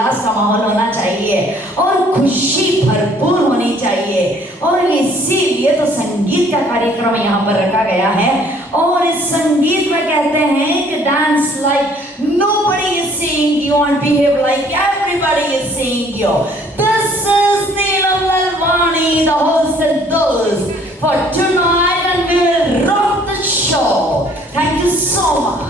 उल्लास का माहौल होना चाहिए और खुशी भरपूर होनी चाहिए। और इसीलिए तो संगीत का कार्यक्रम यहाँ पर रखा गया है। और इस संगीत में कहते हैं कि dance like nobody is seeing you and behave like everybody is seeing you. This is Neelam Lalwani, the host and host for tonight, and we will rock the show. Thank you so much.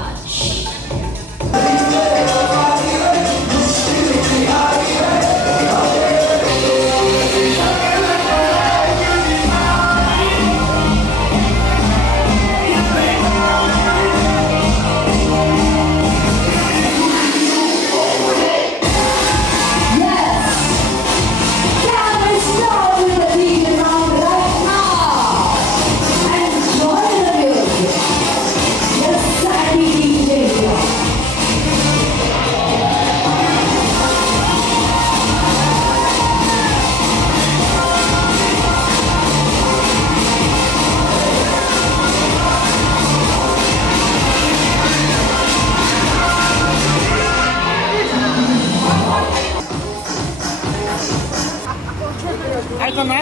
ಆಯ್ತಮ್ಮ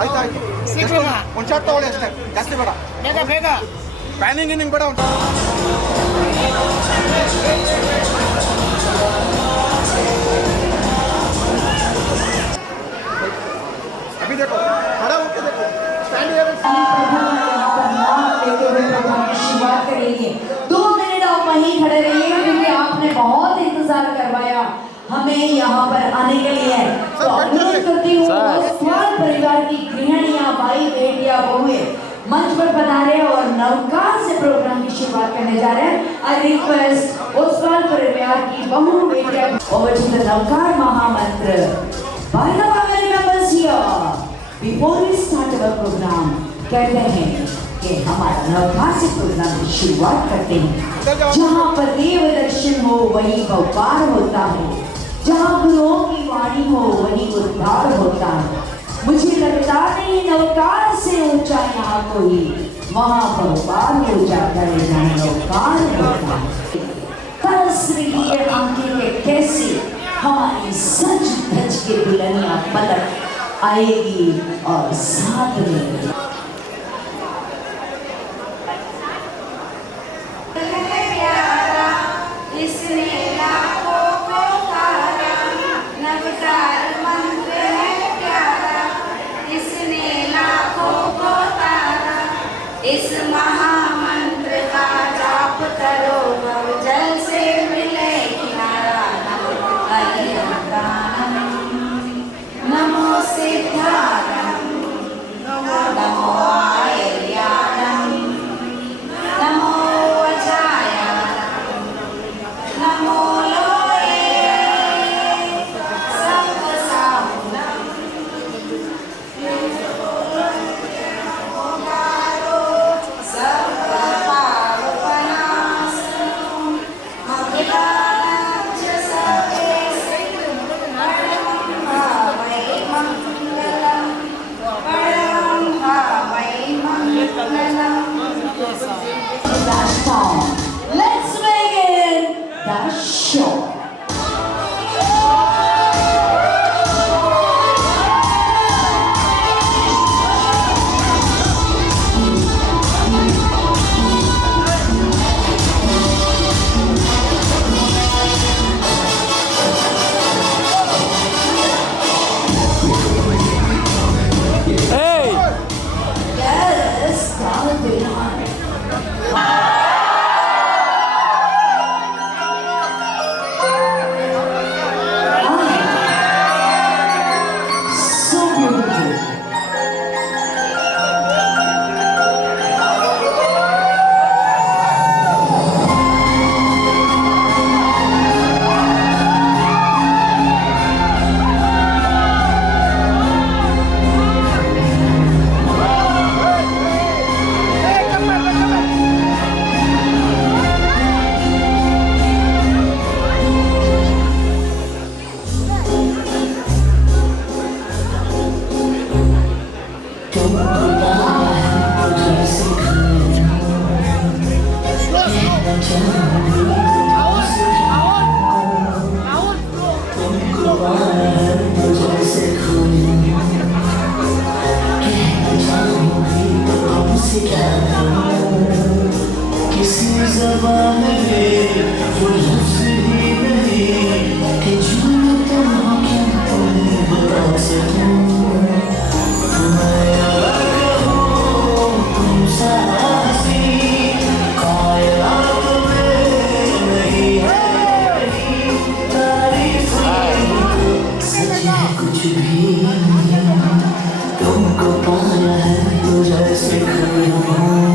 ಆಯ್ತು ಆಯ್ತು ಸಿಗೋಣ ಒಂದು ಶಾಟ್ ತಗೊಳ್ಳಿ ಅಷ್ಟೇ ಜಾಸ್ತಿ ಬೇಡ ಬೇಗ ಬೇಗ ಪ್ಯಾನಿಂಗ್ ನಿಂಗೆ ಬೇಡ ಒಂದು अभी देखो खड़ा होके देखो स्टैंड हियर शुरुआत करेंगे। 2 मिनट आप वहीं खड़े रहिएगा क्योंकि आपने बहुत इंतजार करवाया हमें यहाँ पर आने के लिए। तो अनुरोध करती हूँ स्वाल परिवार की गृहिणियाँ, भाई, बेटियाँ, बहुएं मंच पर पधारे और नवकार से प्रोग्राम की शुरुआत करने जा रहे हैं। आई रिक्वेस्ट ओसवाल परिवार की बहु बेटियाँ over to the नवकार महामंत्र। By the family members here, before we start our program, कहते हैं कि हमारा नवकार से प्रोग्राम की शुरुआत करते हैं। जहाँ पर देव दर्शन हो वही व्यापार होता है, जहाँ गुरुओं की वाणी हो वही उद्धार होता है। मुझे लगता नहीं नवकार से ऊंचा यहाँ कोई, वहाँ व्यापार हो जाता है जहाँ नवकार होता है। तरस रही है आंखें के कैसे हमारी सच धज के दुल्हनिया पलट आएगी और साथ में इस महामंत्र का जाप करो जल से मिले किनारा। नमो सिद्धारम नमो पाया है तुझे से खोई कहना चाहूंगी तो हमसे क्या कहूं किसी ज़बान में वो लफ्ज़ ही नहीं कि झूठ हो क्या तुम्हें बता सकूं मैं अलग हूँ तुमसे हंसी कायनात में नहीं है तारीफ सच है कुछ भी तुमको पाया है तो जैसे खोया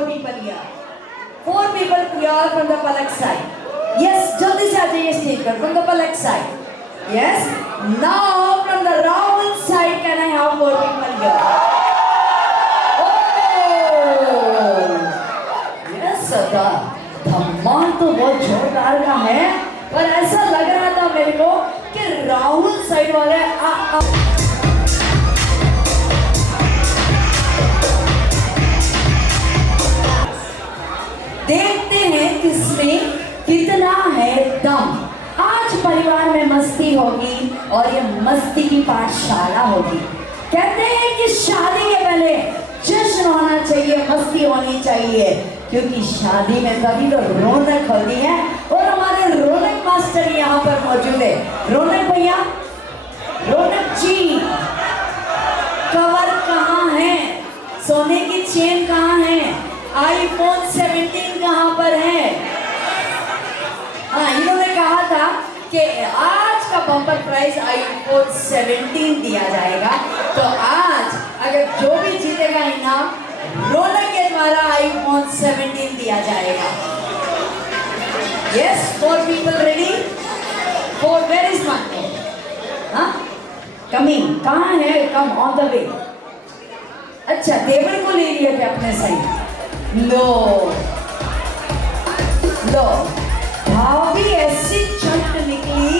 4 people here. 4 people here from the Palak side. Yes, जल्दी से आ जाइए स्टेज पर from the Palak side. Yes. Now from the Rahul side, can I have 4 people here? Oh, yes, sir. धमाल तो बहुत जोरदार का है, पर ऐसा लग रहा था मेरे को कि राहुल साइड वाले देखते हैं किसमें कितना है दम। आज परिवार में मस्ती होगी और ये मस्ती की पाठशाला होगी। कहते हैं कि शादी के पहले जश्न होना चाहिए, मस्ती होनी चाहिए, क्योंकि शादी में तभी तो रौनक होती है। और हमारे रौनक मास्टर यहाँ पर मौजूद है। रौनक भैया, रौनक जी, कवर कहाँ है? सोने की चेन कहाँ है? आईफोन 17 कहाँ पर है? हाँ, इन्होंने कहा था कि आज का बम्पर प्राइज आईफोन 17 दिया जाएगा। तो आज अगर जो भी जीतेगा इनाम रौनक के द्वारा आईफोन 17 दिया जाएगा। Yes, 4 people ready? 4, where is one? हाँ, coming, कहाँ है? Come on the way. अच्छा, देवर को ले लिया क्या अपने साइड? लो, लो, भाभी ऐसी चट निकली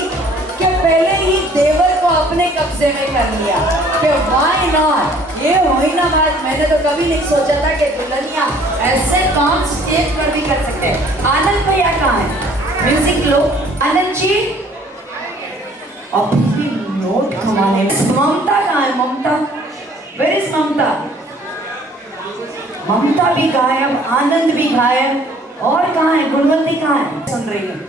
कि पहले ही देवर को अपने कब्जे में कर लिया कि why not? ये हुई ना बात। मैंने तो कभी नहीं सोचा था कि दुल्हनिया ऐसे काम स्टेज पर भी कर सकते हैं। आनंद भैया कहाँ है? म्यूजिक लो। आनंद जी, अभी भी नोट कमाने। ममता कहाँ है? ममता, where is ममता? ममता भी गायब, आनंद भी गायब, और कहाँ है? गुणवंती कहाँ है? सुन रही हूँ,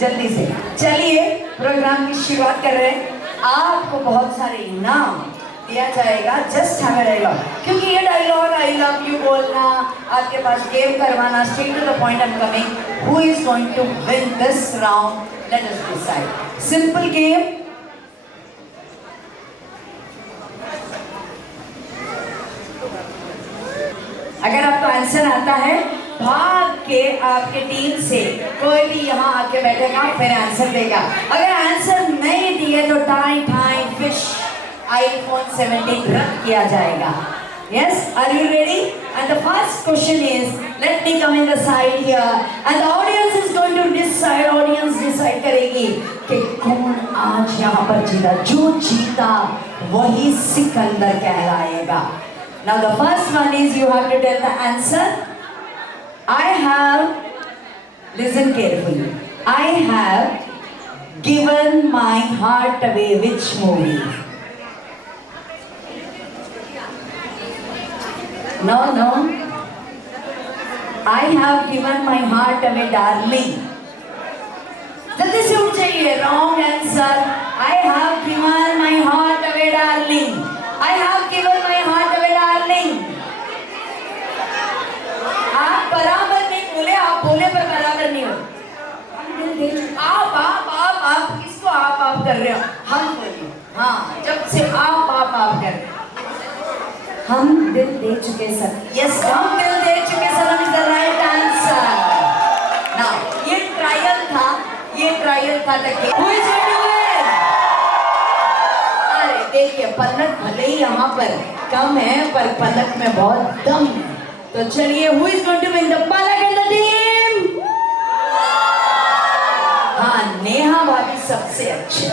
जल्दी से चलिए प्रोग्राम की शुरुआत कर रहे हैं। आपको बहुत सारे इनाम दिया जाएगा। जस्ट हमें डायलॉग, क्योंकि ये डायलॉग आई लव यू बोलना, आपके पास गेम करवाना, straight to the point I am coming. Who is going to win this round? Let us decide. Simple game. अगर आपको आंसर आता है, भाग के आपके टीम से कोई भी यहाँ आके बैठेगा, फिर आंसर देगा। अगर आंसर नहीं दिए तो टाई टाई फिश आईफोन 17 रख किया जाएगा। Yes, are you ready? And the first question is, let me come in the side here, and the audience is going to decide. Audience decide करेगी कि कौन आज यहाँ पर जीता। जो जीता वही सिकंदर कहलाएगा। Now the first one is you have to tell the answer. I have, listen carefully. I have given my heart away. Which movie? No, no. I have given my heart away, darling. जल्दी से उठ जाइए। Wrong answer. I have given my heart away, darling. I have given my heart away, darling. आप बराबर नहीं बोले, आप बोले पर बराबर नहीं हो। आप किसको आप कर रहे हो? हम बोलिए। हाँ, जब से आप कर रहे हो। हम दिल दे चुके सर। Yes, हम दिल दे चुके सनम is the right answer. Now, ये ट्रायल था तक। Who is going to win? अरे देखिए, पलक भले ही यहाँ पर कम है, पर पलक में बहुत दम है। तो चलिए, who is going to win? The Palak and the team? हाँ, नेहा भाभी सबसे अच्छे,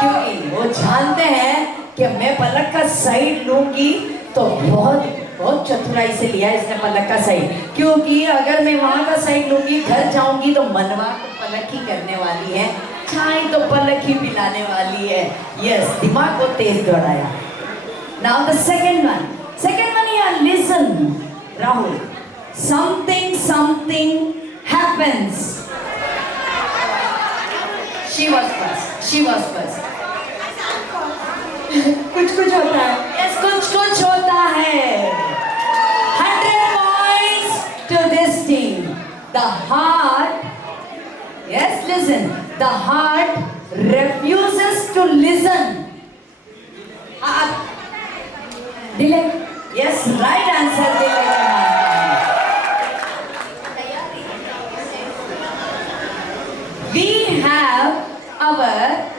क्योंकि वो जानते हैं कि मैं पलक का साइड लूंगी तो बहुत चतुराई से लिया इसने पलक का साइड, क्योंकि अगर मैं वहां का साइड लूंगी, घर जाऊंगी तो मनवा तो पलक ही करने वाली है, चाय तो पलक ही पिलाने वाली है। यस, दिमाग को तेज दौड़ाया। Now the second one here, listen, Rahul. Something happens. She was first. कुछ होता है। Yes, कुछ होता है। 100 points to this team. The heart, yes, listen. The heart refuses to listen. Delay. Yes, right answer. Delay. our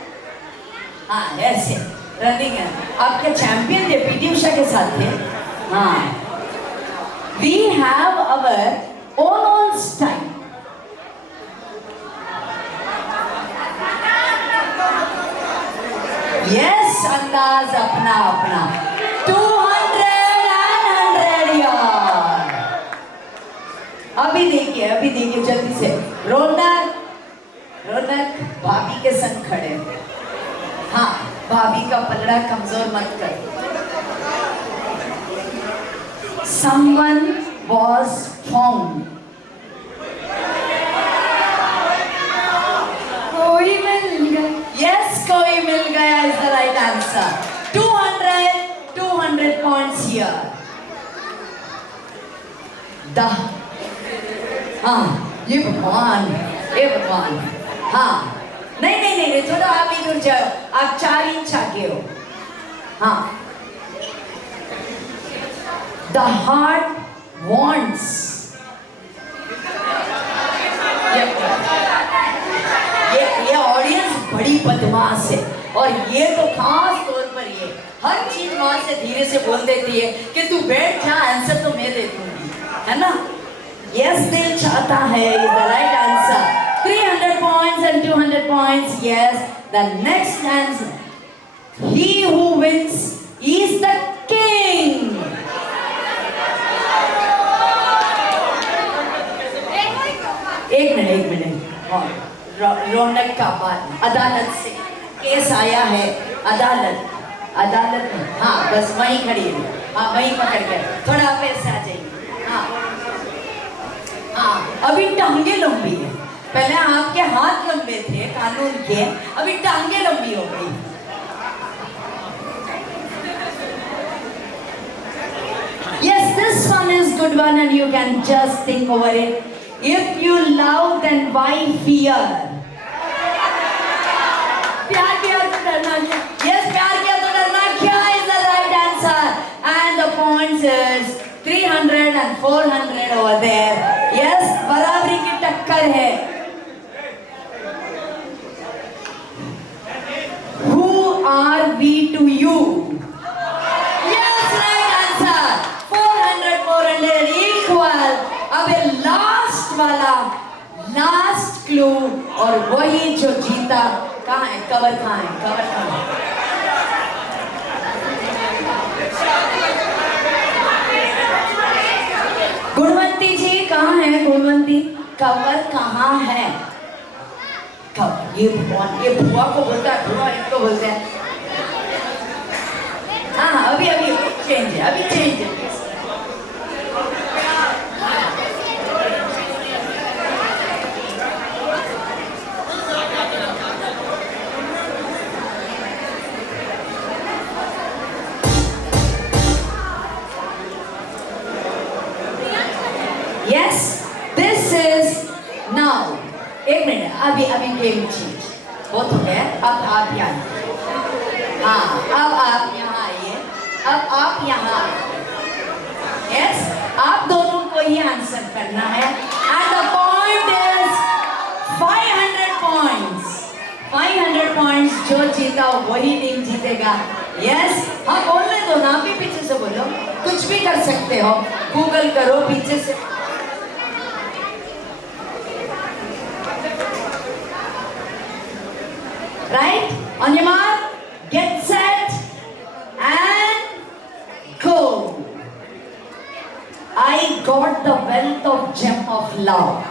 हाँ ऐसे रनिंग है आपके चैंपियन थे पीटी उषा के साथ थे हाँ we have our own style yes अंदाज अपना अपना 200 and 100 यार अभी देखिए जल्दी से रौनक भाभी के संग खड़े हाँ भाभी का पलड़ा कमजोर मत कर someone was found कोई मिल गया yes कोई मिल गया is the right answer 200 points here the हाँ ये भगवान हाँ नहीं थोड़ा आप इधर जाओ आप 4 इंच आगे हो हाँ the heart wants ये ऑडियंस बड़ी बदमाश है और ये तो खास तौर पर ये हर चीज वहां से धीरे से बोल देती है कि तू बैठ जा आंसर तो मैं दे दूंगी है ना यस दिल चाहता है is the right answer 300 points and 200 points yes the next answer he who wins is the king एक मिनट रौनक का बात अदालत से केस आया है अदालत में हाँ बस वहीं खड़ी है हाँ वहीं पकड़ कर थोड़ा आप ऐसे आ जाइए हाँ अभी टांगे लंबी है पहले आपके हाथ लंबे थे कानून के अभी टांगे लंबी हो गई yes this one is good one and you can just think over it if you love then why fear प्यार किया तो डरना क्या yes प्यार किया तो डरना क्या is the right answer and the points is 300 and 400 over there yes बराबरी की टक्कर है who are we to you yes right answer 400 equal अब ये लास्ट वाला लास्ट क्लू और वही जो जीता कहाँ है कवर कहाँ है गुणवंती जी कहाँ है गुणवंती कवर कहाँ है कवर ये बुआ को बोलता है बुआ इनको बोलते हैं हाँ अभी चेंज है Yes, this is now. एक मिनट अभी गेम चेंज बहुत हो गया अब आप यहाँ हाँ अब आप यहाँ आइए अब आप यहाँ यस आप दोनों को ही आंसर करना है and the point is 500 points जो जीता वही टीम जीतेगा यस हाँ बोलने दो ना भी पीछे से बोलो कुछ भी कर सकते हो गूगल करो पीछे से right on your mark get set and go I got the wealth of gem of love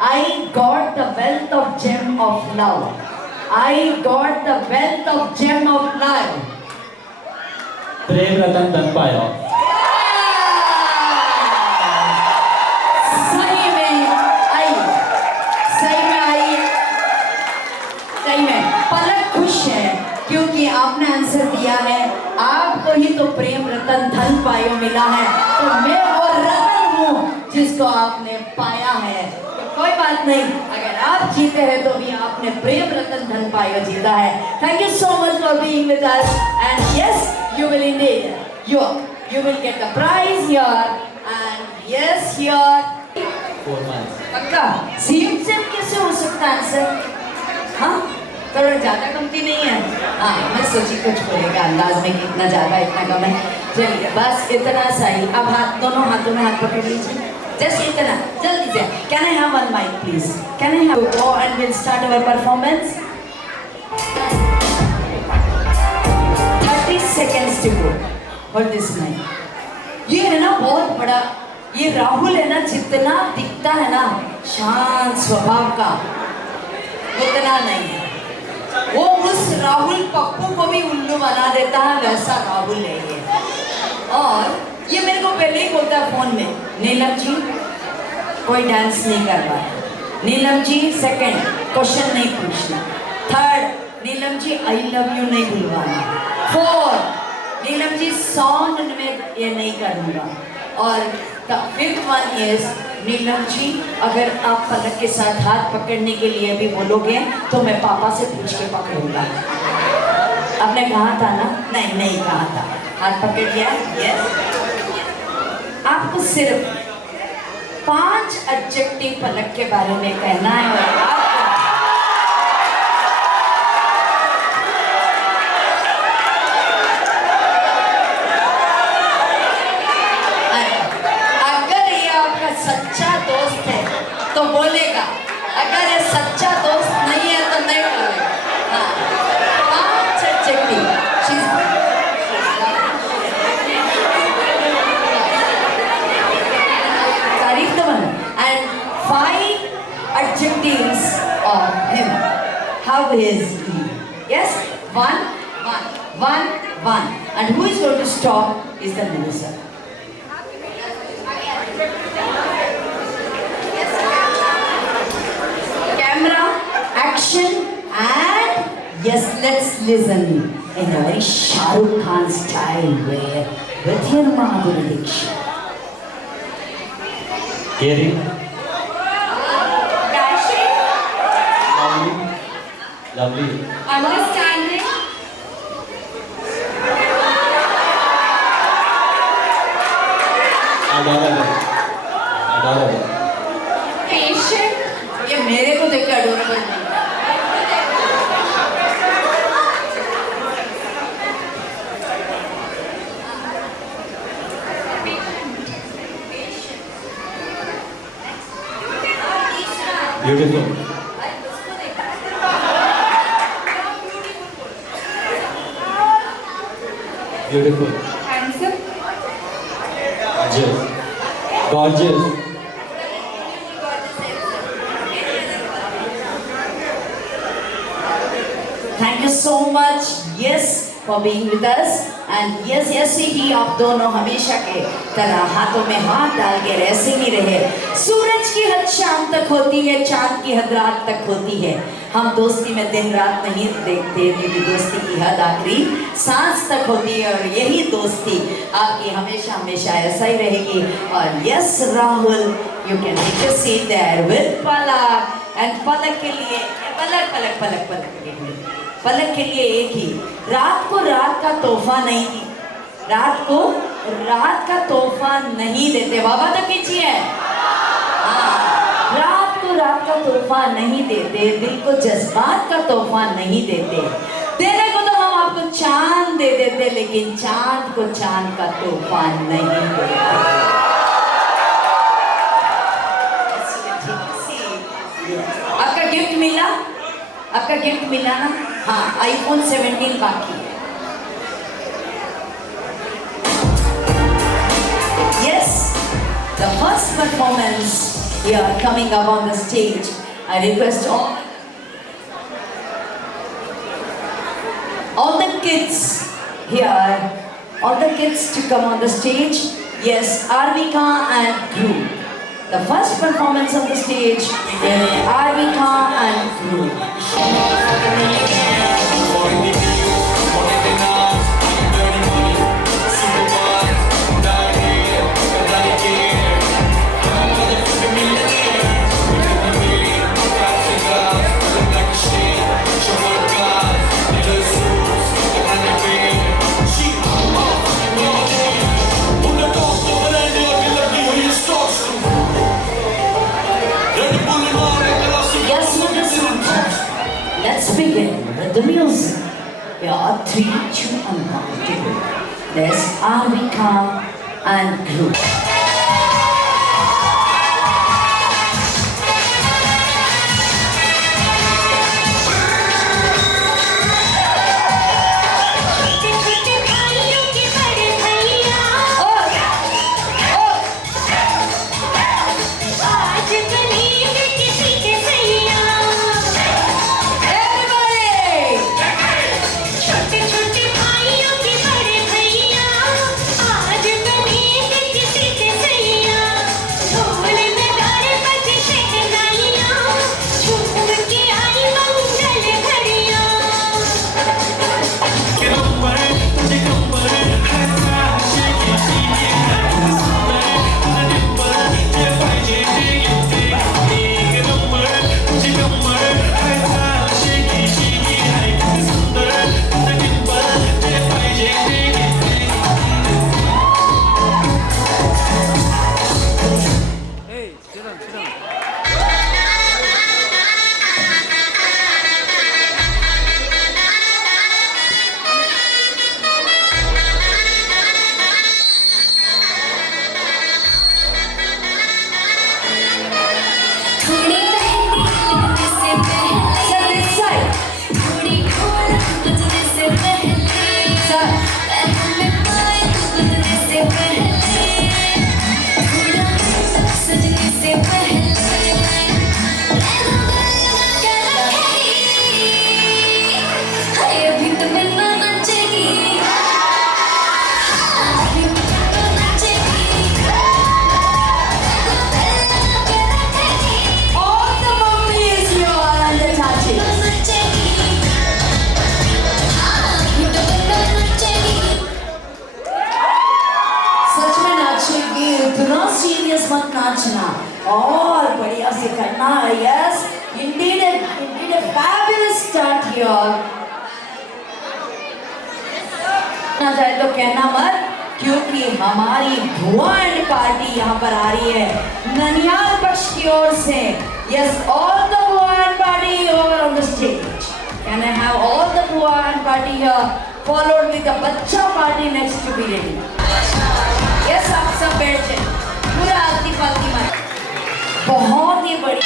I got the wealth of gem of love I got the wealth of gem of love Prem रतन धन पायो सही में पलक खुश है क्योंकि आपने आंसर दिया है आपको ही तो प्रेम रतन धन पायो मिला है तो मैं वो रतन हूँ जिसको आपने पाया है तो कोई बात नहीं अगर आप जीते हैं तो भी आपने प्रेम रतन धन पायो जीता है thank you so much for being with us and yes you will Indeed you will get the prize here and yes here 4 months पक्का सेम कैसे हो सकता है आंसर हाँ थोड़ा ज़्यादा कमती नहीं है? हाँ, मैं सोची कुछ बोलेगा अंदाज में कि इतना ज़्यादा इतना कम है। चलिए बस इतना सही। अब हाथ, दोनों हाथों में हाथ पकड़ लीजिए, जस्ट इतना, जल्दी से। Can I have one mic please? Can I have go and will start our performance. 30 seconds to go for this night। ये है ना बहुत बड़ा, ये राहुल है ना, जितना दिखता है ना शांत स्वभाव का, उतना नहीं है। वो उस राहुल पप्पू को भी उल्लू बना देता है, वैसा राहुल है ये। और ये मेरे को पहले ही बोलता है फोन में, नीलम जी कोई डांस नहीं कर रहा है, नीलम जी सेकंड क्वेश्चन नहीं पूछना, third Neelam ji I love you नहीं बुलवाना, फोर्थ नीलम जी सॉन्ग में ये नहीं करूँगा, और फिफ्थ वन इज नीलम जी अगर आप पलक के साथ हाथ पकड़ने के लिए भी बोलोगे तो मैं पापा से पूछ के पकड़ूंगा। आपने कहा था ना? नहीं नहीं कहा था, हाथ पकड़ लिया। यस, आपको सिर्फ 5 एडजेक्टिव पलक के बारे में कहना है और आपको सच्चा दोस्त है तो बोलेगा, अगर ये सच्चा दोस्त नहीं है तो नहीं बोलेगा। हाँ, 5 एडजेक्टिव। तारीफ तो बना। एंड 5 adjectives of him. How is he? Yes, 1, 1, 1, 1. And who is going to stop is the minister. Action, and yes, let's listen in a very Shah Rukh Khan style way with your Madhuri Dixit. Caring, Dashing, lovely, understanding, adorable, patient, ये मेरे को देख के अडोरेबल नहीं। beautiful, beautiful, handsome, gorgeous, gorgeous, Thank you so much, yes, for being with us, and yes, ऐसे ही आप दोनों हमेशा के तरह हाथों में हाथ डाल के ऐसे ही रहे। सूरज की हद शाम तक होती है, चांद की हद रात तक होती है। हम दोस्ती में दिन रात नहीं देखते, मेरी दोस्ती की हद आखिरी सांस तक होती है, और यही दोस्ती आपकी हमेशा हमेशा ऐसा ही रहेगी। और yes Rahul, you can take a seat there with Palak, and Palak के लिए पलक पलक पलक पलक के लिए, पलक के लिए एक ही, रात को रात का तोहफा नहीं दी, रात को रात का तोहफा नहीं देते। बाबा तो कीजिए, रात को रात का तोहफा नहीं देते, दिल को जज्बात का तोहफा नहीं देते। देने को तो हम आपको चांद दे देते, लेकिन चांद को चांद का तोहफा नहीं देते। आपका गिफ्ट मिला? आपका गिफ्ट मिला ना? हाँ, आईफोन 17 बाकी है। Yes, the first performance here coming up on the stage. I request all the kids here, all the kids to come on the stage. Yes, Arvika and Dhruv. The first performance on the stage is Arvika and Dhruv. Let's with the music. Yeah, 3, 2, and 1, go. There's Arvika and group. मत नाचना और बढ़िया से करना yes indeed a fabulous start here ना जाए तो कहना मत क्योंकि हमारी भुवन पार्टी यहाँ पर आ रही है ननिहाल पक्ष की ओर से yes all the Bhuvan party over on the stage can I have all the Bhuvan party here followed with the बच्चा party next to be ready yes आप सब बैठ जाए पूरा आलती फालती मार बहुत ही बड़ी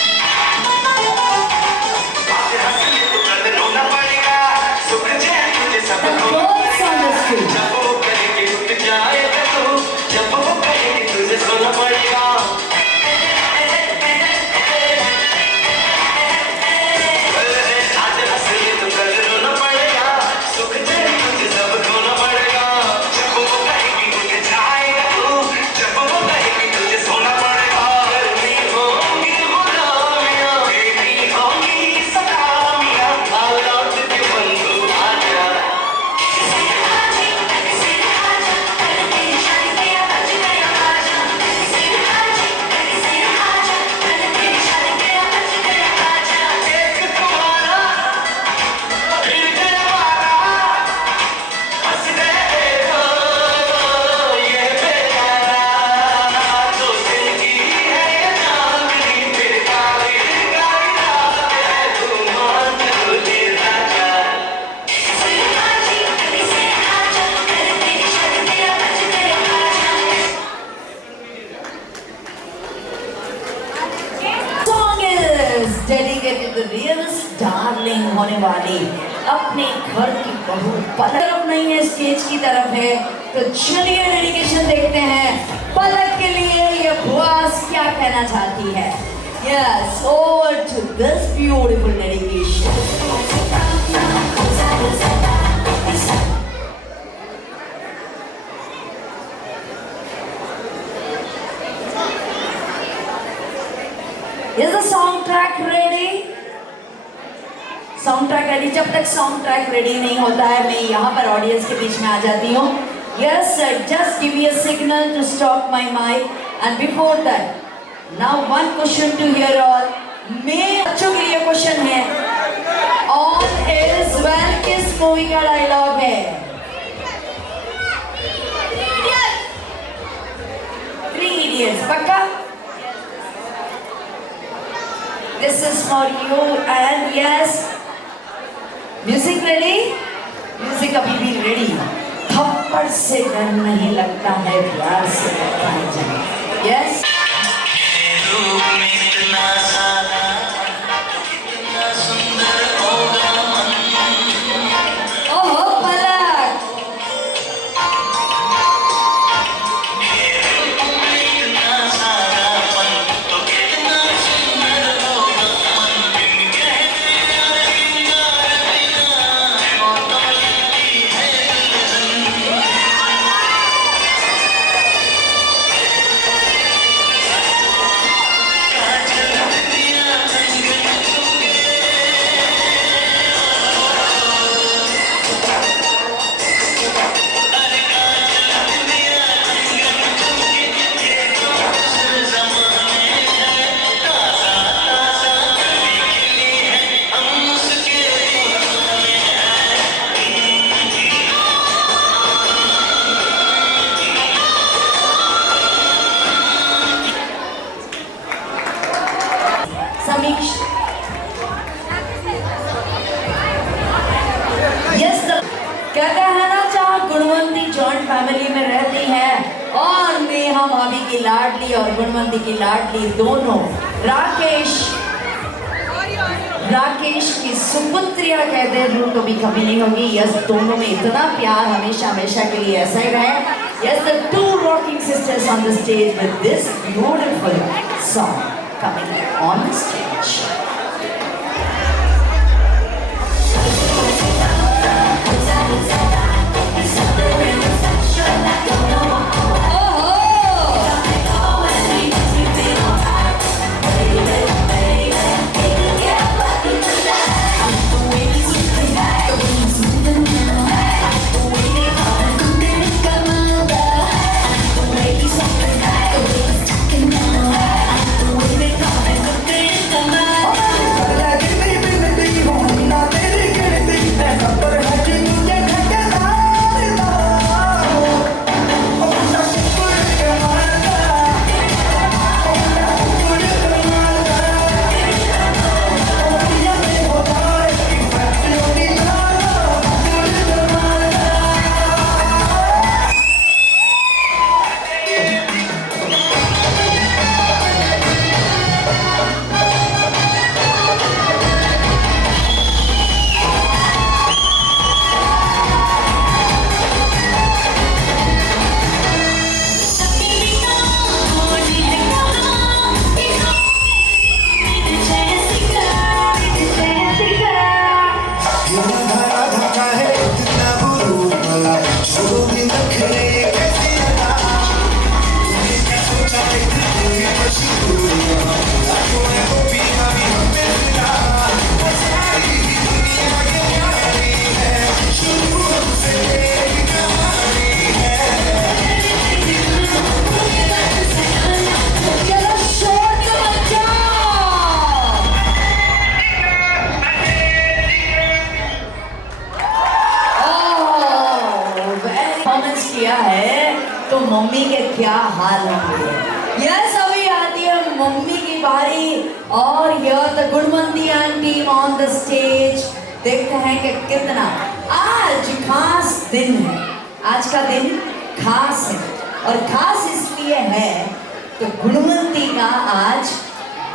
डेडिकेटेड टू रियलिस्ट डार्लिंग होने वाली अपने घर की बहू पलक नहीं है स्टेज की तरफ है तो चलिए डेडिकेशन देखते हैं पलक के लिए ये बुआस क्या कहना चाहती है yes over to this beautiful dedication Is the song track ready? Song track ready. जब तक song track ready नहीं होता है मैं यहाँ पर audience के बीच में आ जाती हूँ. Yes sir, just give me a signal to stop my mic. And before that, now one question to hear all. मेरे बच्चों के लिए question है. All is well किस मूवी का डायलॉग है? Three Idiots. पक्का? This is for you and yes music ready? Music अभी भी रेडी। थप्पड़ से डर नहीं लगता है, प्यार से लगता है जंग। यस ओहो पलक, समीक्ष यस कहता है ना, जहाँ गुणवंती जॉइंट फैमिली में रहती है और नेहा भाभी की लाडली और गुणवंती की लाडली दोनों राकेश की सुपुत्रिया कहते हैं, वो कभी कभी नहीं होगी। यस दोनों में इतना प्यार हमेशा हमेशा के लिए ऐसा ही रहे। Yes the two rocking sisters on the stage with this beautiful song coming on the stage. किया है तो मम्मी के क्या हाल होंगे। यस अभी आती है मम्मी की बारी और यह द गुणवंती आंटी ऑन द स्टेज। देखते हैं कि कितना आज खास दिन है। आज का दिन खास है और खास इसलिए है तो गुणवंती का आज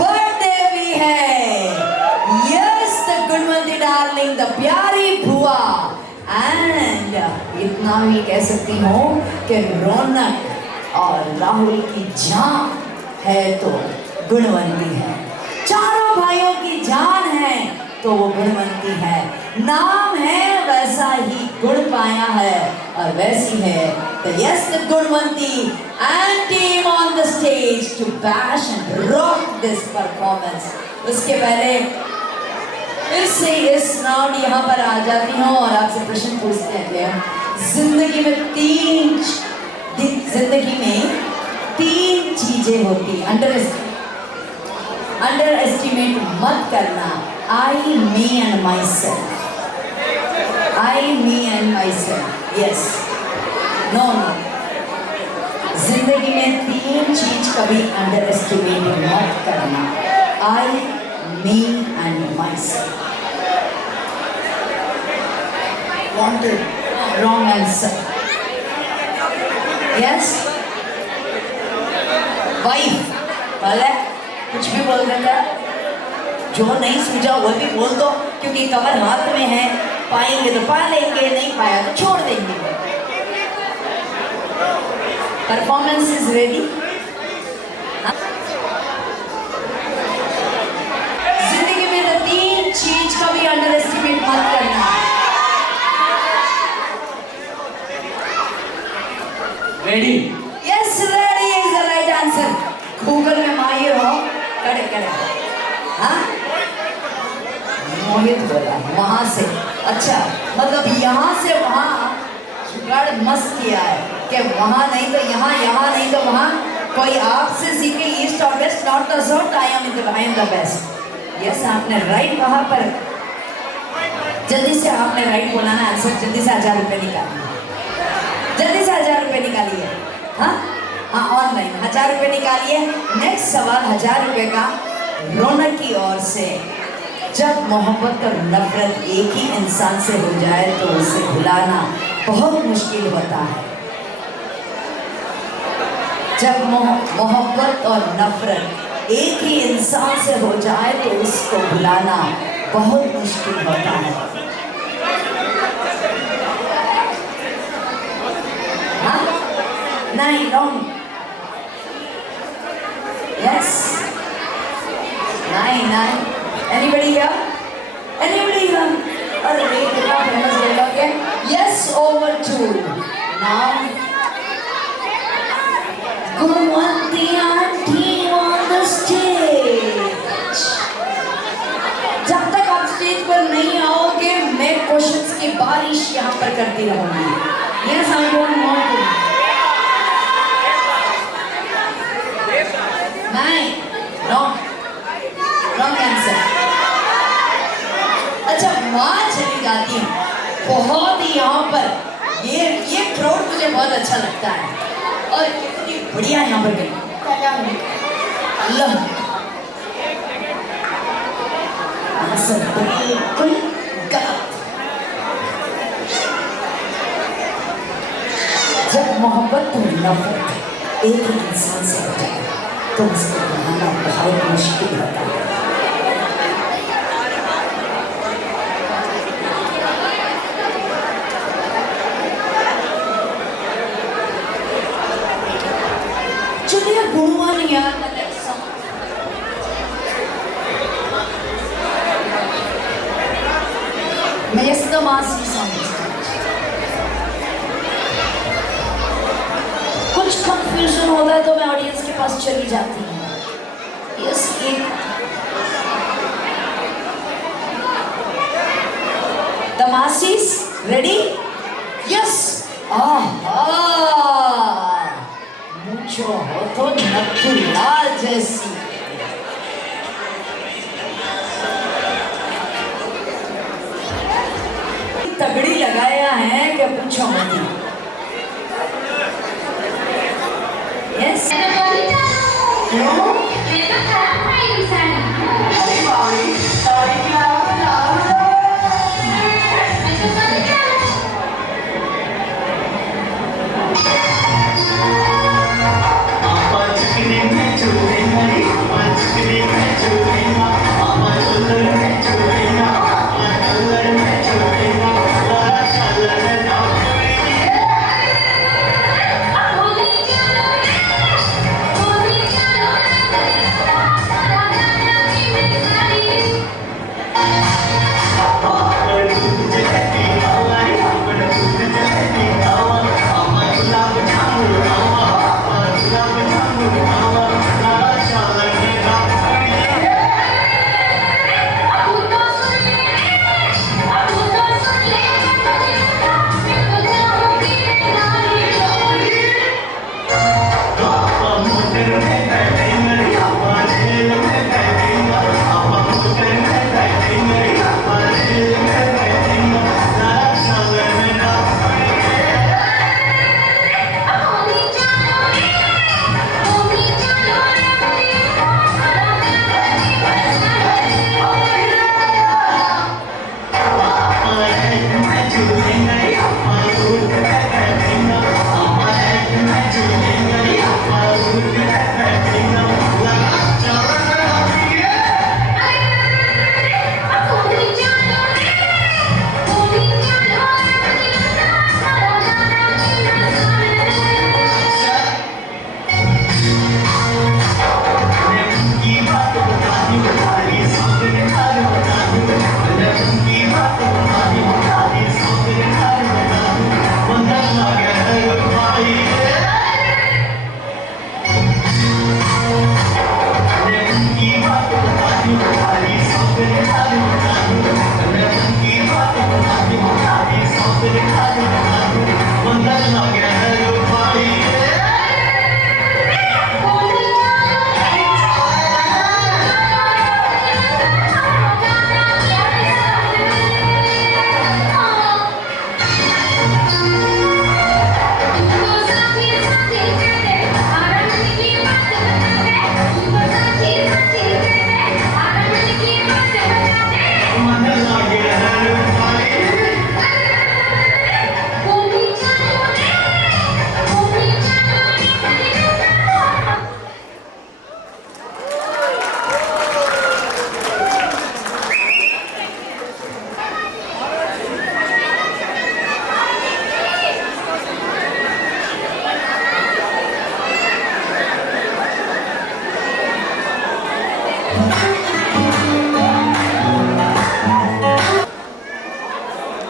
बर्थडे भी है। यस द गुणवंती डार्लिंग, द प्यारी बुआ। एंड इतना भी कह सकती हूँ कि रौनक और राहुल की जान है तो गुणवंती है। चारों भाइयों की जान है तो वो गुणवंती है। नाम है वैसा ही गुण पाया है और वैसी है तो yes the Gunwanti and team on the stage to bash and rock this performance. उसके पहले फिर से इस राउंड यहाँ पर आ जाती हूँ और आपसे प्रश्न पूछते हैं। जिंदगी में तीन चीजें होती। अंडर एस्टिमेट मत करना। I me and myself. Yes no जिंदगी में तीन चीज कभी अंडर एस्टिमेट मत करना। I, me and myself. Wanted. Wrong answer. Yes? Wife. भले कुछ भी बोल देता है। जो नहीं सूझा वो भी बोल दो, क्योंकि कमर हाथ में है, पाएंगे तो पा लेंगे, नहीं पाया तो छोड़ देंगे। Performance is ready. जिंदगी में तो 3 चीज का भी अंडर एस्टिमेट मत करना। Ready? Yes, ready is the right answer. Google में माहिर हो, करेक्ट करेक्ट। हाँ, मोहित बोला वहां से। अच्छा, मतलब यहाँ से वहाँ जुगाड़ मस्त किया है कि वहाँ नहीं तो यहाँ, यहाँ नहीं तो वहाँ। कोई आपसे सीखे ईस्ट और west, not the south, I am the best. Yes, आपने राइट वहाँ पर। जल्दी से आपने राइट बोला ना आंसर, जल्दी से 1000 रुपये निकालिए, जल्दी से 1000 रुपये निकालिए। हाँ हाँ, ऑनलाइन 1000 रुपये निकालिए। नेक्स्ट सवाल 1000 रुपये का रौनक की ओर से। जब मोहब्बत और नफरत एक ही इंसान से हो जाए तो उसे भुलाना बहुत मुश्किल होता है। जब मोहब्बत और नफरत एक ही इंसान से हो जाए तो उसको भुलाना बहुत मुश्किल होता है। हाँ? नहीं, रॉन्ग। यस, नहीं। Anybody here? Anybody here? अरे wait, कितना famous dialogue है? Yes, over to now. Gumanti auntie on the stage. जब तक आप स्टेज पर नहीं आओगे, मैं क्वेश्चंस की बारिश यहाँ पर करती रहूंगी। Yes, I don't want to. नहीं, wrong answer. अच्छा, वहाँ चली जाती हूँ। बहुत ही यहाँ पर ये क्राउड मुझे बहुत अच्छा लगता है और कितनी बढ़िया यहाँ पर गई। अल्लाह, आंसर बिल्कुल गलत। जब मोहब्बत और नफरत एक ही इंसान से हो जाए तो उसको भुलाना बहुत मुश्किल होता है। चलिए गुरुआ नहीं यार, मैं इसका मासी कुछ कंफ्यूजन होता है तो मैं ऑडियंस के पास चली जाती हूँ। Yes, the masses ready? Yes. मुझो हो तो नथुलाल जैसी। तगड़ी लगाया है कि पूछो मत। यस,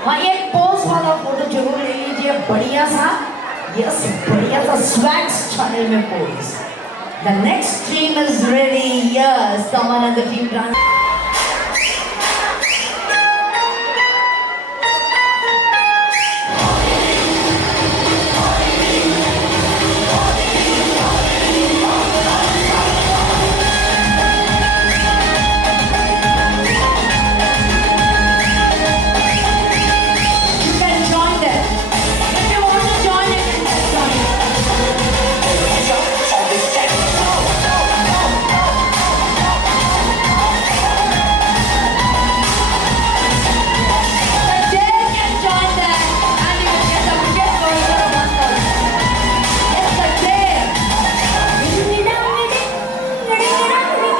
हाँ ये पोज वाला फोटो जरूर ले लीजिए, बढ़िया सा, यस बढ़िया सा स्वैग्स चैनल में pose. The next team is ready. Yes, someone on the team run. You can join them. If you want to join, you can join. The Dare can join them and you will get the ticket voucher of 1,000. Yes, the Dare.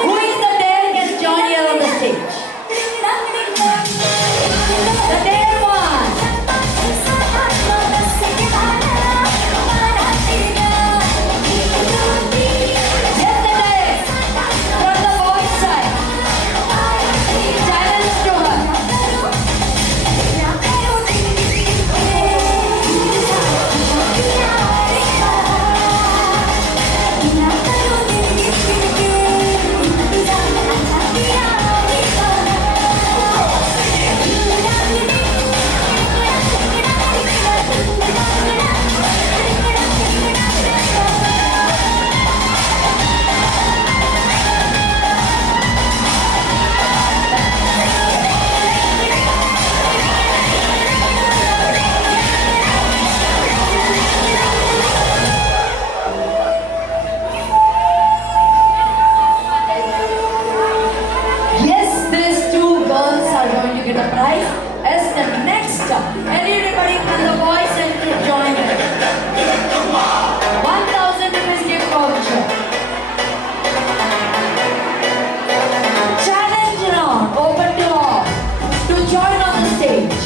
Who is the Dare can join here on the stage? The Dare one. Yes, the Dare. From the boys side. Challenge to her. Yes, these two girls are going to get a prize. As the next, everybody from the boys and to join them. 1,000 rupees gift voucher. Challenge round open to all to join on the stage.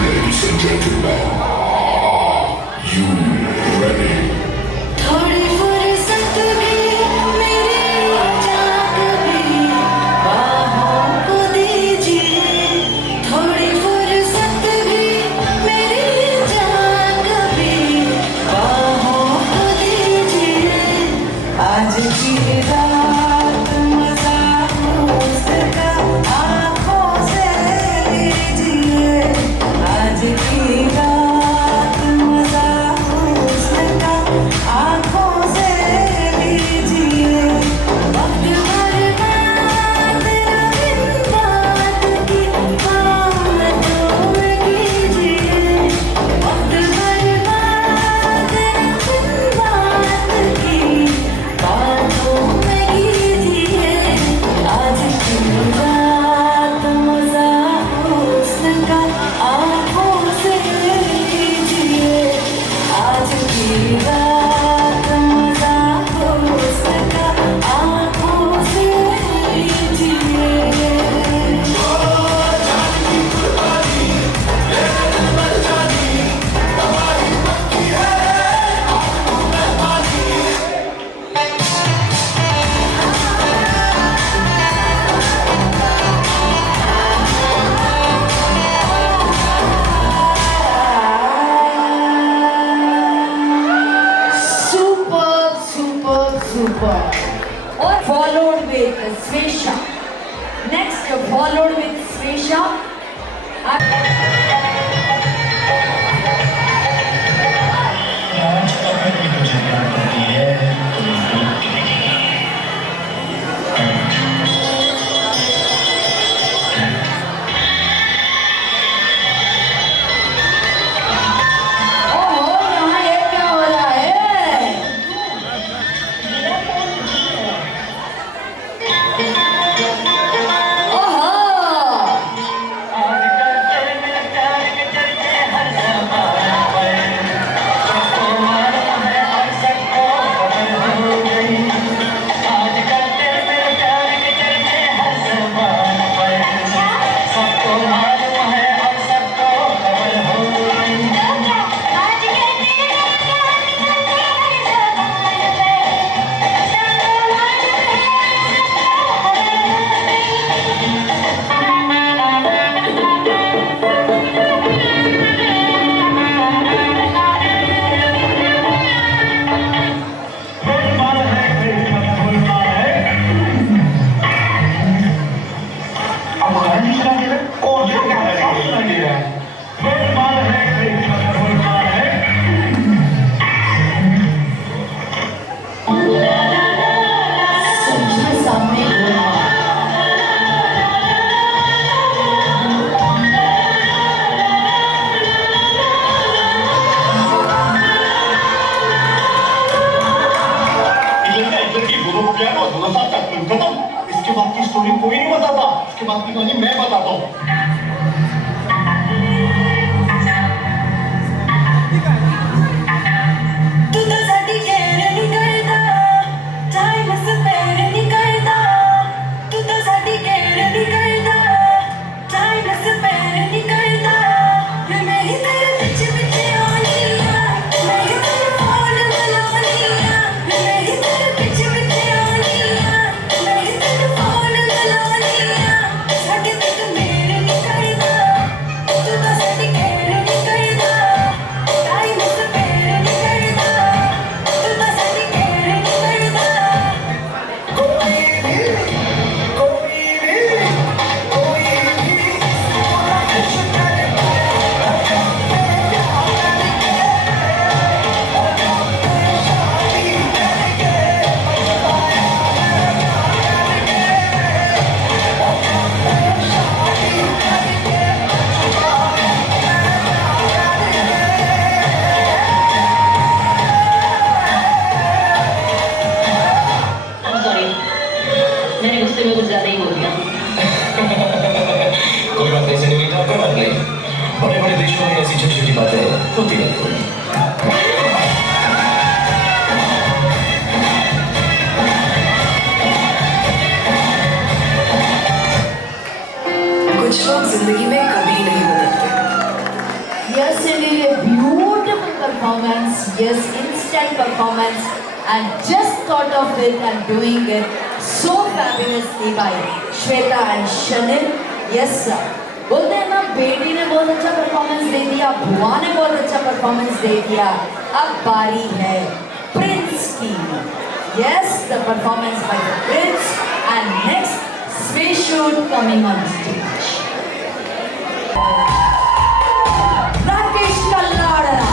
Ladies and gentlemen, are you ready? थोड़ी फुर्सत भी मेरी जाग भी बाहों को दीजिए, थोड़ी फुर्सत भी मेरी जाग भी बाहों को दीजिए। आज की रात मजा उसका आँखों से लीजिए, आज की रात मजा उसका आँखों से लीजिए। वक्त बर्बाद बिन बात की बातों में कीजिए, वक्त बर्बाद बिन बात की बातों में कीजिए। आज की रात मजा उसका आँखों से लीजिए, आज की रात मजा उसका आँखों से लीजिए। Super, super, super. Or followed with Svesha. Next, followed with Svesha. आज अगर मुझे याद आती है तो की स्टोरी कोई नहीं बताता, उसके बाद की कहानी मैं बताता हूँ। तू तो साडी केयर नहीं करदा, टाइम स्पेयर नहीं करदा। तू तो साडी केयर नहीं करदा, टाइम स्पेयर नहीं करदा। मैं ही तेरे पिछ पिछ आनी आ, मैं ही तेरे फोन बुलानी आ। मैं ही तेरे पिछ पिछ आनी आ, मैं ही तेरे फोन बुलानी आ। साडे तक मेरे नहीं करदा, तू तो साडी केयर नहीं करदा, टाइम स्पेयर नहीं करदा। तू तो साडी केयर नहीं करदा। I'm sorry, मैंने गुस्से में कुछ ज़्यादा ही बोल दिया। कोई बात नहीं सेनियोरिटा, कोई बात नहीं। बड़े बड़े देशों में ऐसी छोटी छोटी बातें होती रहती हैं। कुछ लोग जिंदगी में कभी नहीं बदलते। Yes, indeed, a beautiful performance. Yes, instant performance, and just thought of it and doing it so fabulously by Shweta and Shanil. Yes, sir. बोलते हैं ना, बेटी ने बहुत अच्छा परफॉर्मेंस दे दिया, बुआ ने बहुत अच्छा परफॉर्मेंस दे दिया, अब बारी है प्रिंस की। Yes, the performance by the prince, and next, Sveshud coming on stage. Rakesh Kalladara.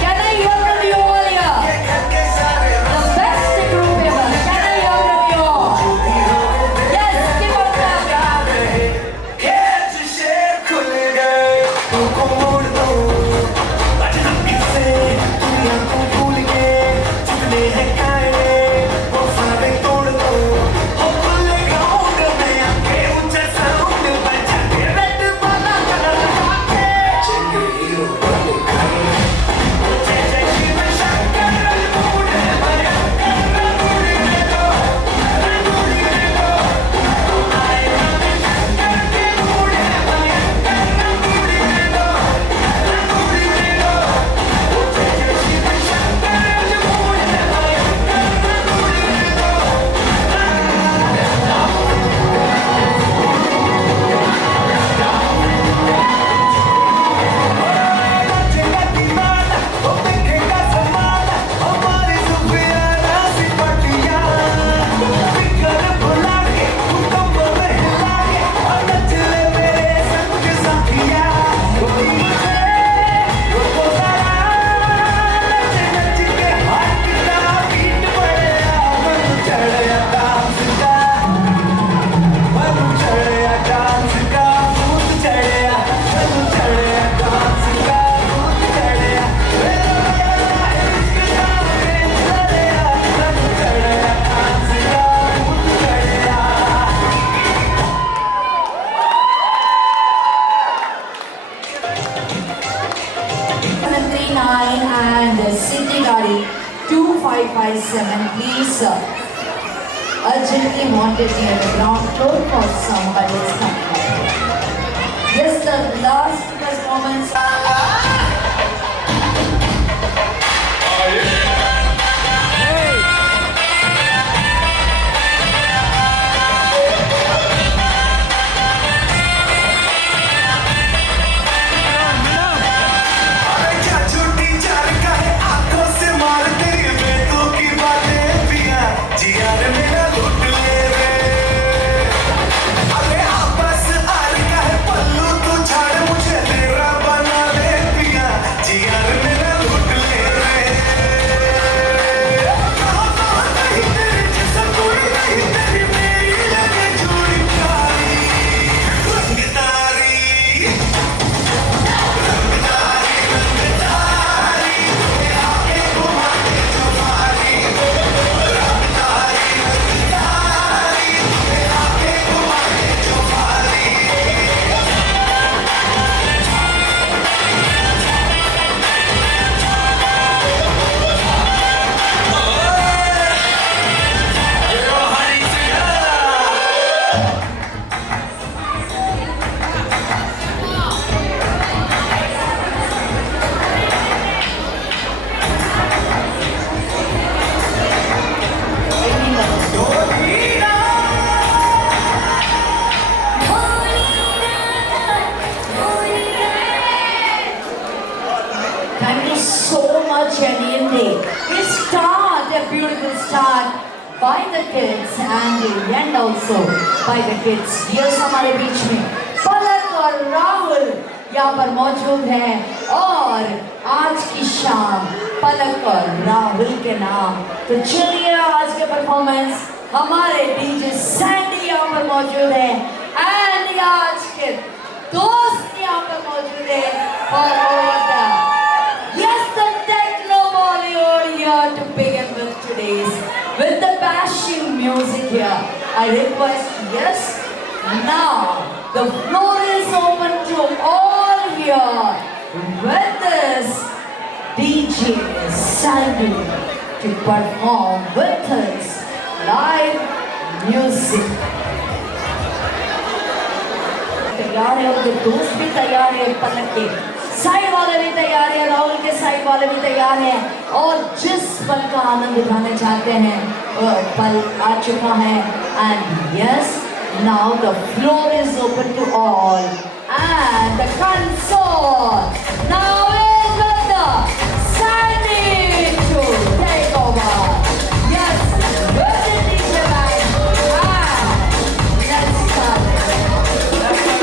Can I hear from you all here? The best group ever. Can I hear from you all? Yes, keep on clapping. And City Gari 2557, please sir. Urgently wanted near the ground floor for somebody's coming. Yes, the last performance. छुट्टी चार का है आंखों से genuinely. We start a beautiful start by the kids and we end also by the kids. Yes, हमारे बीच में पलक और राहुल यहाँ पर मौजूद हैं और आज की शाम पलक और राहुल के नाम। तो चलिए आज के परफॉर्मेंस हमारे डीजे सैंडी यहाँ पर मौजूद है एंड आज के दोस्त यहाँ पर मौजूद है और yes, the techno Bollywood here to begin with the bashing music here. I request, yes, now the floor is open to all here with this DJ Sandy to perform with us live music. तैयार है, उनके दोस्त भी तैयार है, पलक के साइड वाले भी तैयार है, राहुल के साइड वाले भी तैयार हैं और जिस पल का आनंद उठाना चाहते हैं वो पल आ चुका है and yes, now the floor is open to all and the console now is with the Sandy to take over. Yes, with the DJ band and let's start it.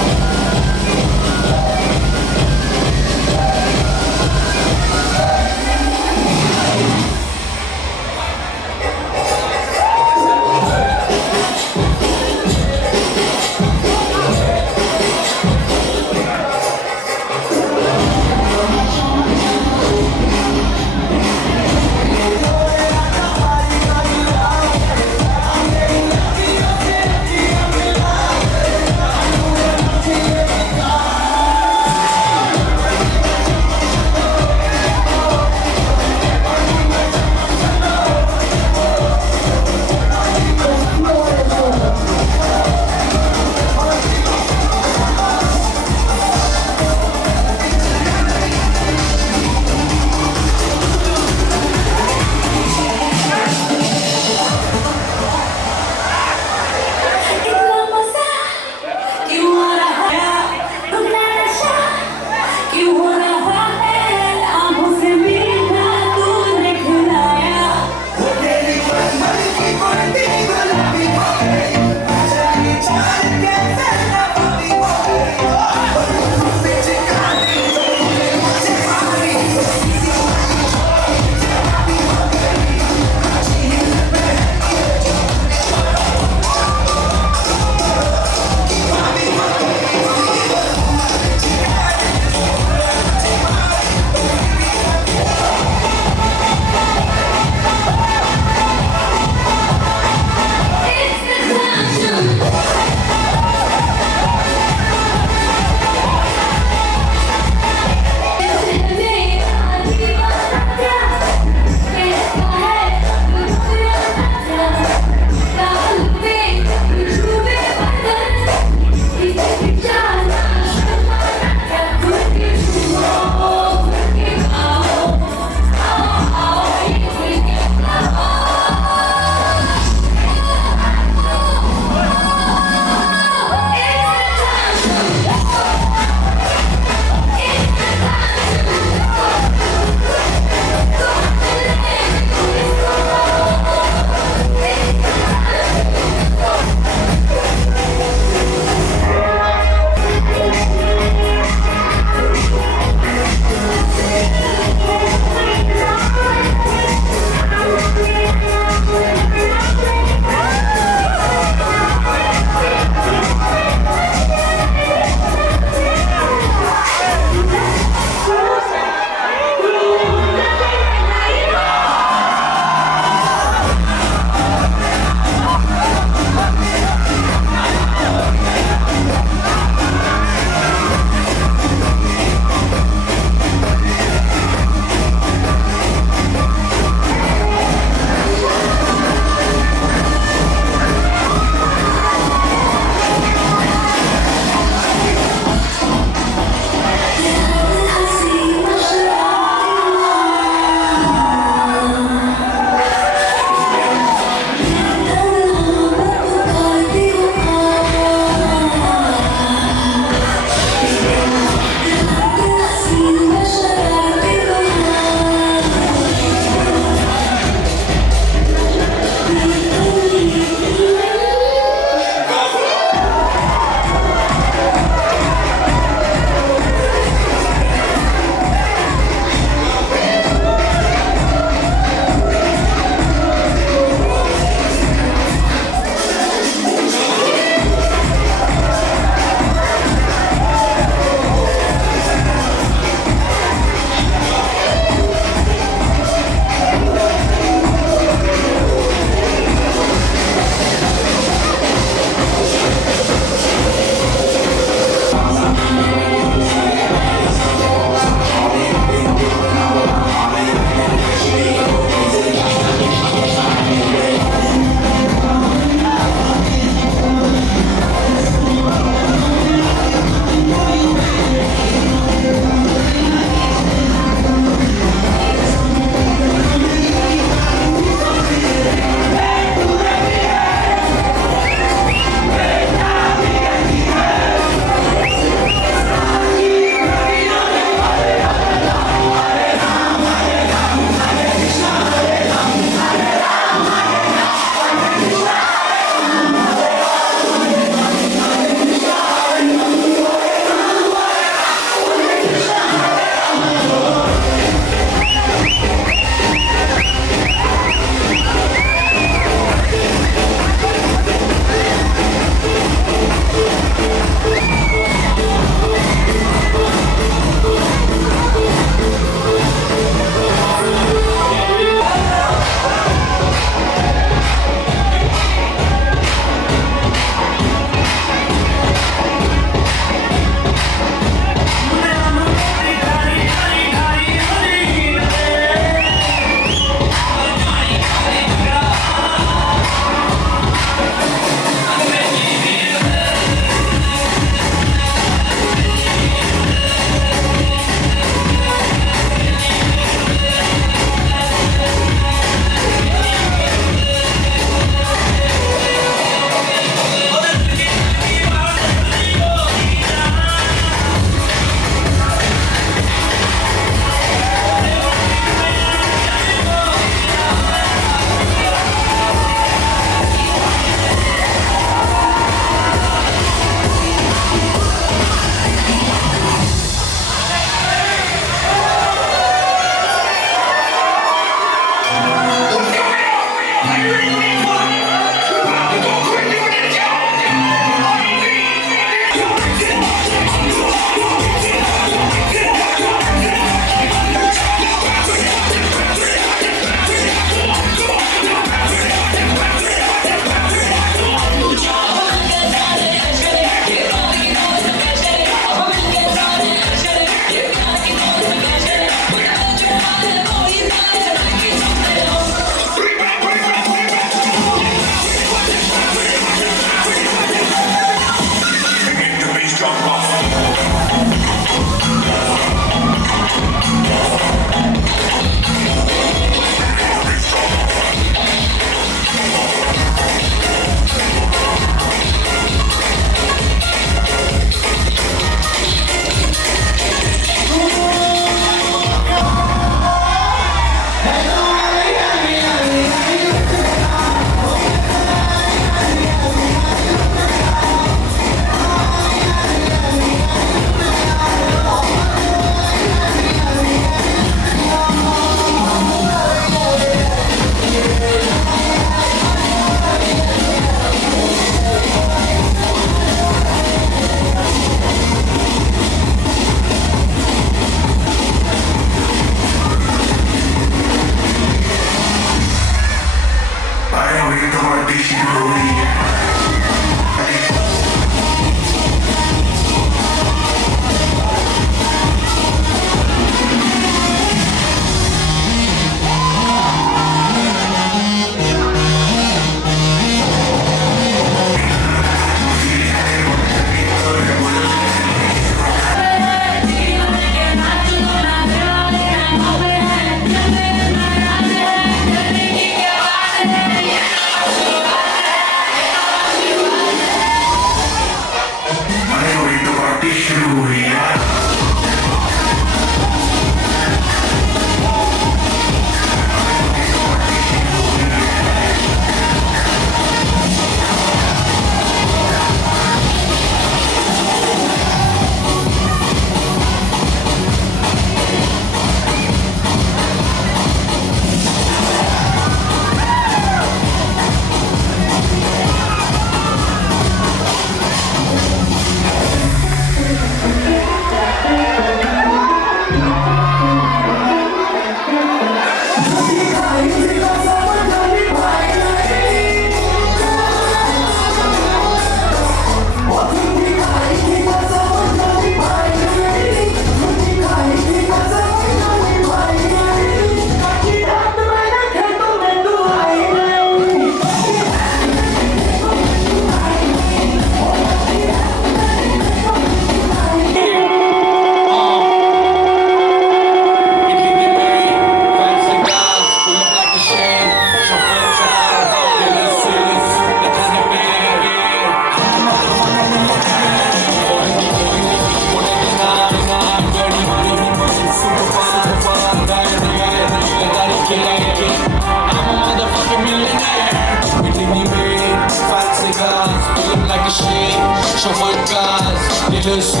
Chauffeur de gaz, les deux suits,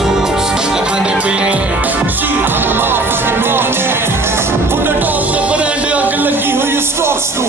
la grande épée. She, I'm a motherfucking millionaire. 100 top से brand आग लगी हुई है stocks to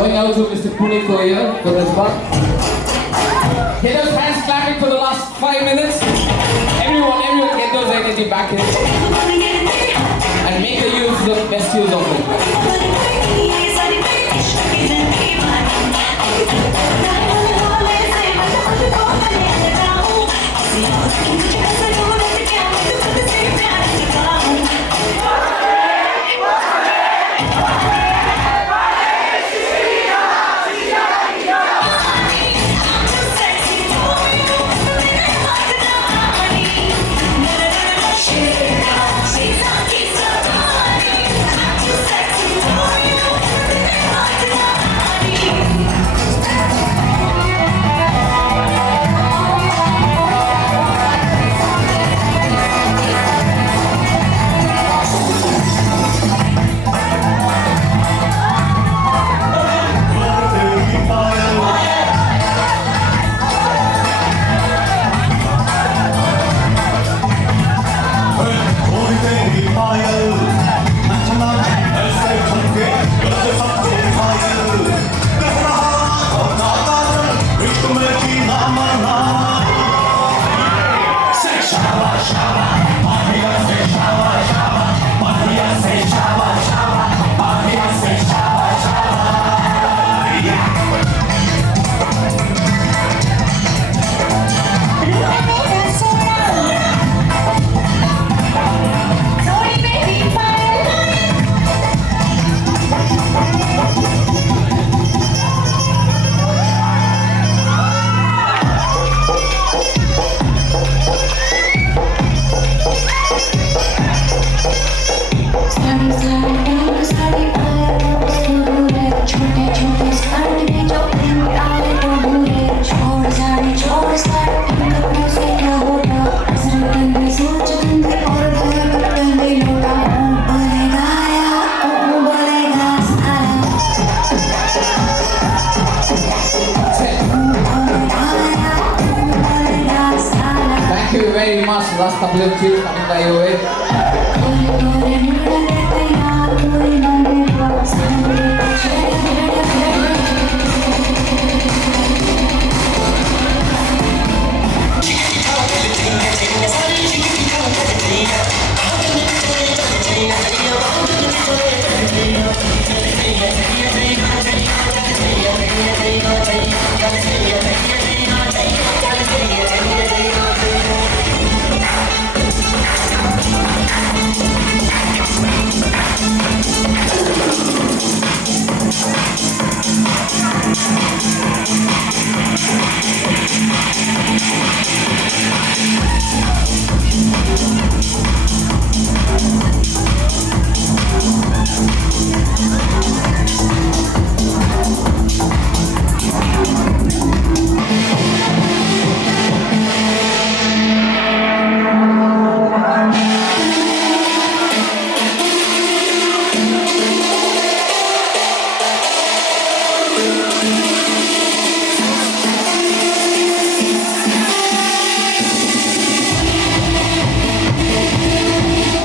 Going out to Mr. Pune here for this one. Get those hands clapping for the last 5 minutes. Everyone get those energy back in. And make the best use of it. Thank you very much. Last couple of tunes coming by your way.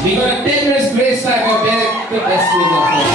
We got a 10 minutes grace time of the best use of it.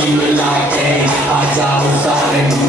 see you like hey, I जाओ सारे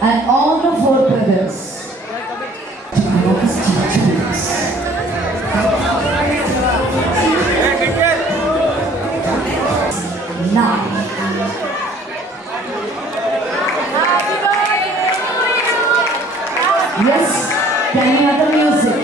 and all the four brothers. Now, yes, can you hear the music?